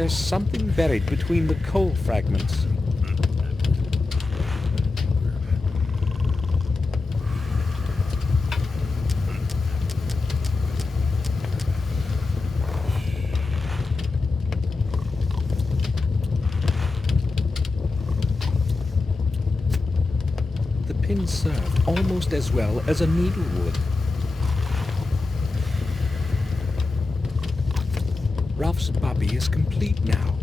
There's something buried between the coal fragments. The pins serve almost as well as a needle would. Ralph's bobby is complete now.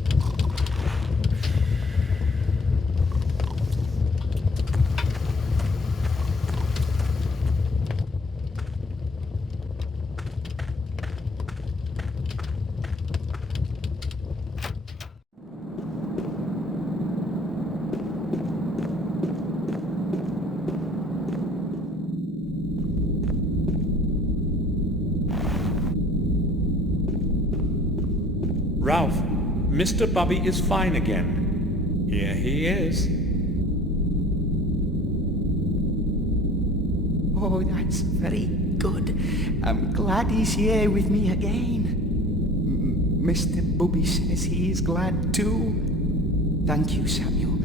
Ralph, Mr. Bobby is fine again. Here he is. Oh, that's very good. I'm glad he's here with me again. Mr. Bobby says he is glad too. Thank you, Samuel.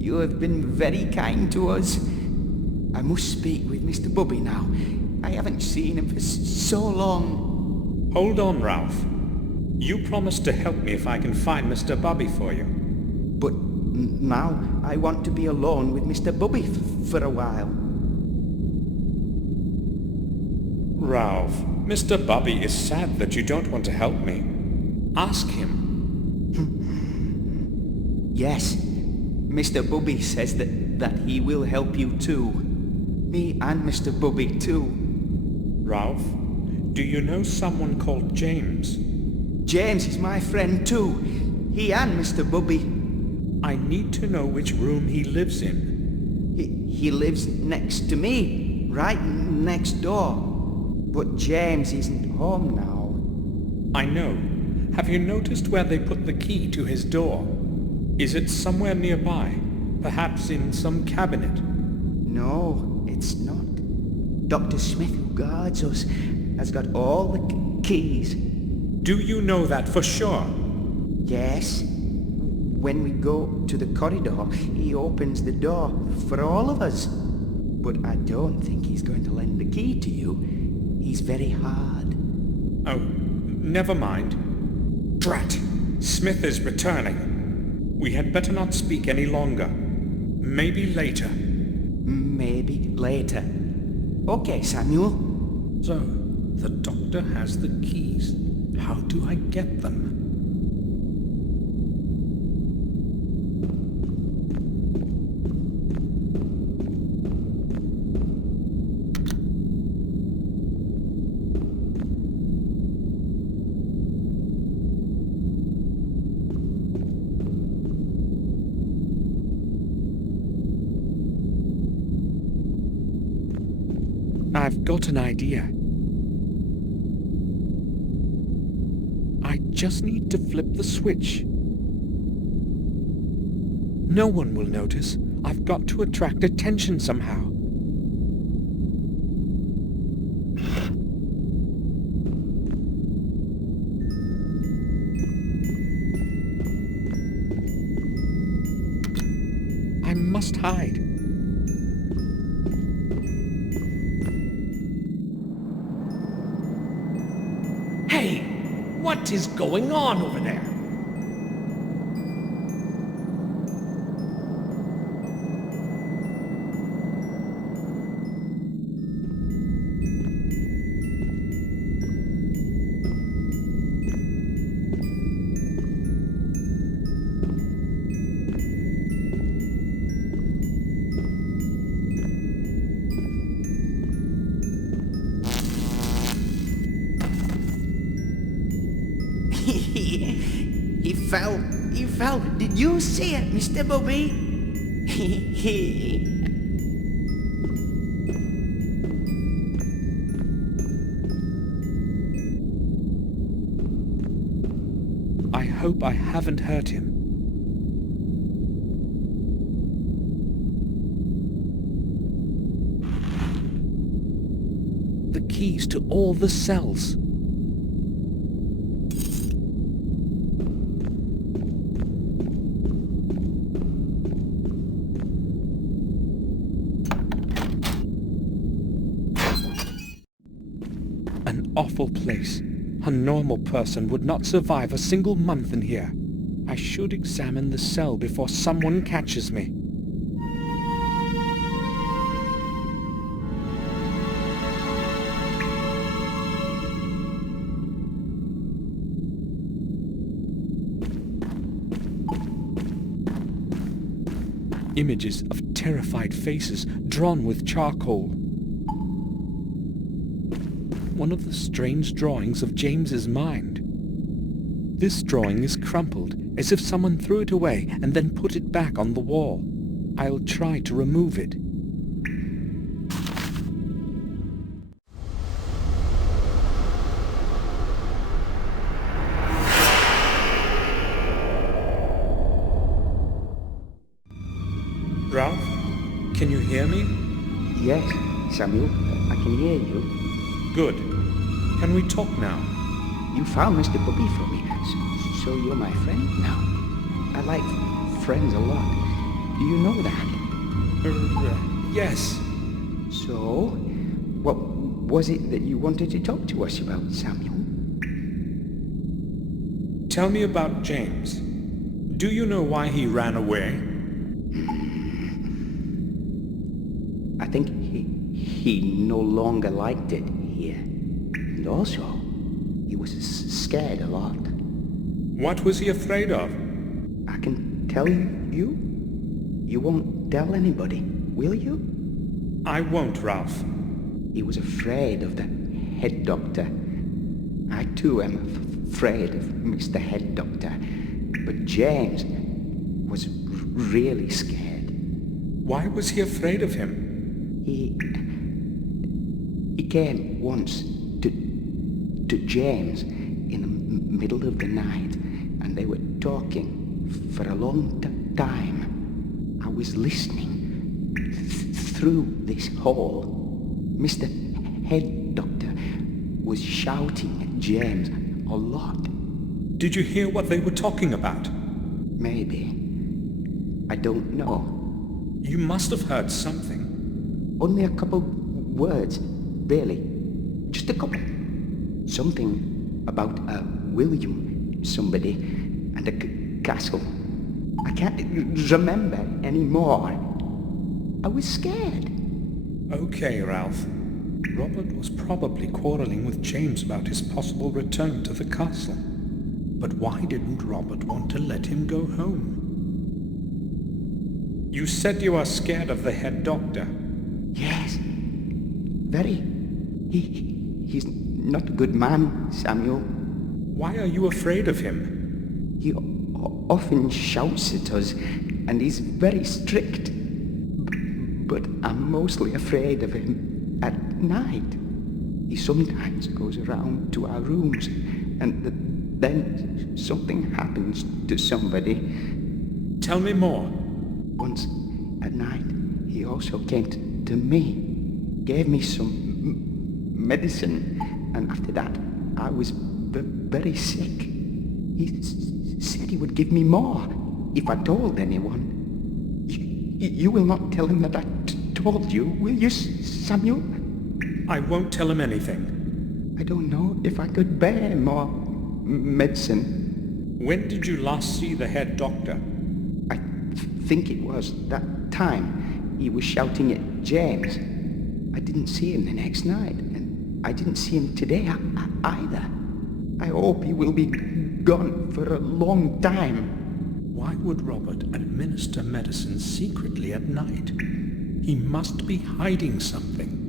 You have been very kind to us. I must speak with Mr. Bobby now. I haven't seen him for so long. Hold on, Ralph. You promised to help me if I can find Mr. Bobby for you. But now I want to be alone with Mr. Bobby for a while. Ralph, Mr. Bobby is sad that you don't want to help me. Ask him. Yes, Mr. Bobby says that he will help you too. Me and Mr. Bobby too. Ralph, do you know someone called James? James is my friend too. He and Mr. Bobby. I need to know which room he lives in. He lives next to me, right next door. But James isn't home now. I know. Have you noticed where they put the key to his door? Is it somewhere nearby? Perhaps in some cabinet? No, it's not. Dr. Smith, who guards us, has got all the keys. Do you know that for sure? Yes. When we go to the corridor, he opens the door for all of us. But I don't think he's going to lend the key to you. He's very hard. Oh, never mind. Drat! Smith is returning. We had better not speak any longer. Maybe later. Maybe later. Okay, Samuel. So, the doctor has the keys. How do I get them? I've got an idea. I just need to flip the switch. No one will notice. I've got to attract attention somehow. I must hide. Hey, what is going on over there? He fell. Did you see it, Mr. Bobby? I hope I haven't hurt him. The keys to all the cells. awful place. A normal person would not survive a single month in here. I should examine the cell before someone catches me. Images of terrified faces drawn with charcoal. One of the strange drawings of James's mind. This drawing is crumpled, as if someone threw it away and then put it back on the wall. I'll try to remove it. Ralph, can you hear me? Yes, Samuel, I can hear you. Good. Can we talk now? You found Mr. Bubby for me, so you're my friend now. I like friends a lot. Do you know that? Yes. So, what was it that you wanted to talk to us about, Samuel? Tell me about James. Do you know why he ran away? I think he no longer liked it here. And also, he was scared a lot. What was he afraid of? I can tell you. You won't tell anybody, will you? I won't, Ralph. He was afraid of the head doctor. I too am afraid of Mr. Head Doctor. But James was really scared. Why was he afraid of him? He came once to James in the middle of the night, and they were talking for a long time. I was listening through this hall. Mr. Head Doctor was shouting at James a lot. Did you hear what they were talking about? Maybe. I don't know. You must have heard something. Only a couple words, really. Just a couple. Something about William somebody and a castle. I can't remember anymore. I was scared. Okay, Ralph. Robert was probably quarreling with James about his possible return to the castle. But why didn't Robert want to let him go home? You said you are scared of the head doctor. Yes. Very. He's not a good man, Samuel. Why are you afraid of him? He often shouts at us, and he's very strict. But I'm mostly afraid of him at night. He sometimes goes around to our rooms, and then something happens to somebody. Tell me more. Once at night, he also came to me, gave me some medicine, and after that, I was very sick. He said he would give me more if I told anyone. You will not tell him that I told you, will you, Samuel? I won't tell him anything. I don't know if I could bear more medicine. When did you last see the head doctor? I think it was that time he was shouting at James. I didn't see him the next night, and I didn't see him today either. I hope he will be gone for a long time. Why would Robert administer medicine secretly at night? He must be hiding something.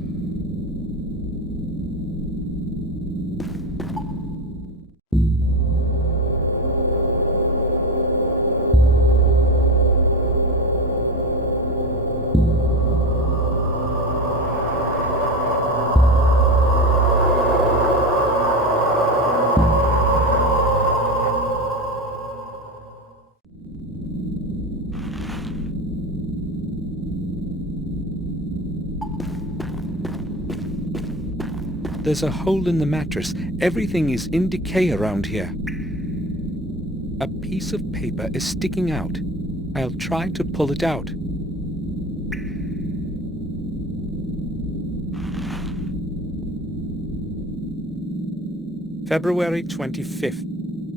There's a hole in the mattress. Everything is in decay around here. A piece of paper is sticking out. I'll try to pull it out. February 25th.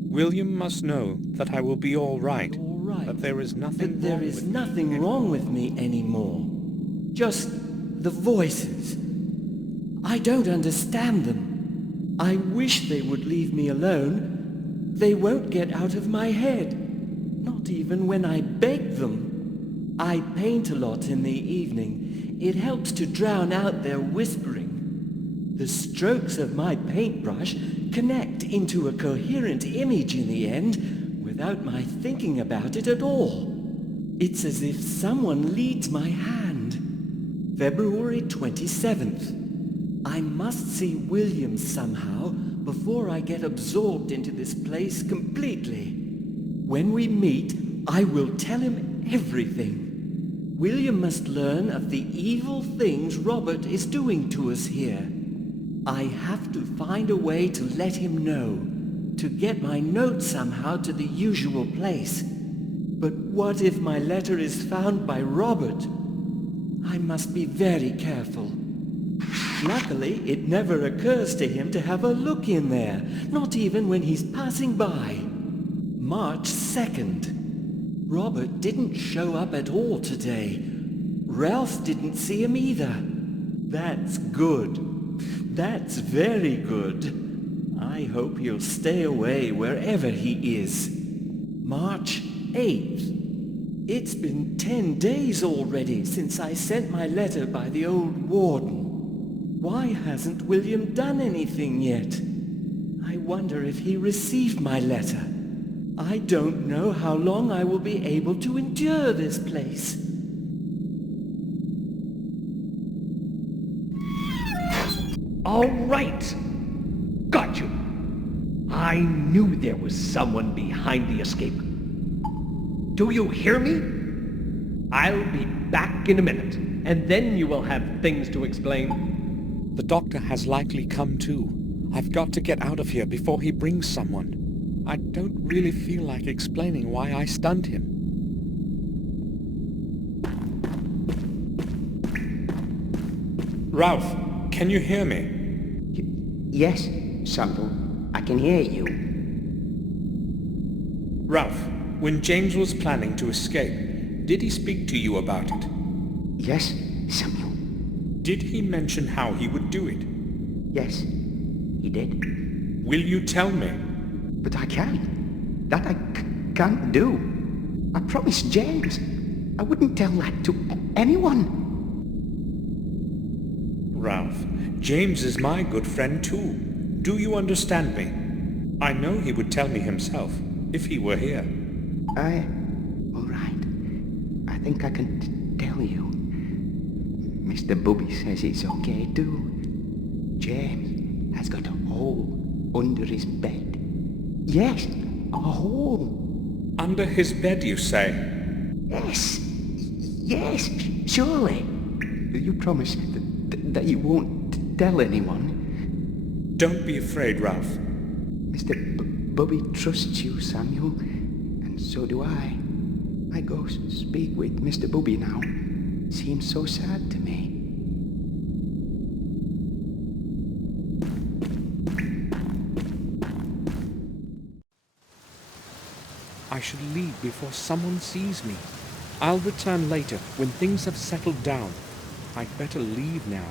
William must know that I will be all right. All right. That there is nothing But there wrong is with me nothing wrong with me anymore. Just the voices. I don't understand them. I wish they would leave me alone. They won't get out of my head. Not even when I beg them. I paint a lot in the evening. It helps to drown out their whispering. The strokes of my paintbrush connect into a coherent image in the end without my thinking about it at all. It's as if someone leads my hand. February 27th. I must see William somehow before I get absorbed into this place completely. When we meet, I will tell him everything. William must learn of the evil things Robert is doing to us here. I have to find a way to let him know, to get my note somehow to the usual place. But what if my letter is found by Robert? I must be very careful. Luckily, it never occurs to him to have a look in there, not even when he's passing by. March 2nd. Robert didn't show up at all today. Ralph didn't see him either. That's good. That's very good. I hope he'll stay away wherever he is. March 8th. It's been 10 days already since I sent my letter by the old warden. Why hasn't William done anything yet? I wonder if he received my letter. I don't know how long I will be able to endure this place. All right. Got you. I knew there was someone behind the escape. Do you hear me? I'll be back in a minute, and then you will have things to explain. The doctor has likely come too. I've got to get out of here before he brings someone. I don't really feel like explaining why I stunned him. Ralph, can you hear me? Yes, Samuel, I can hear you. Ralph, when James was planning to escape, did he speak to you about it? Yes, Samuel. Did he mention how he would do it? Yes, he did. Will you tell me? But I can't. That I can't do. I promised James. I wouldn't tell that to anyone. Ralph, James is my good friend too. Do you understand me? I know he would tell me himself, if he were here. All right. I think I can tell you. Mr. Bubby says it's okay too. James has got a hole under his bed. Yes, a hole. Under his bed, you say? Yes. Yes, surely. You promise that you won't tell anyone? Don't be afraid, Ralph. Mr. Bubby trusts you, Samuel, and so do I. I go speak with Mr. Bubby now. Seems so sad to me. I should leave before someone sees me. I'll return later when things have settled down. I'd better leave now.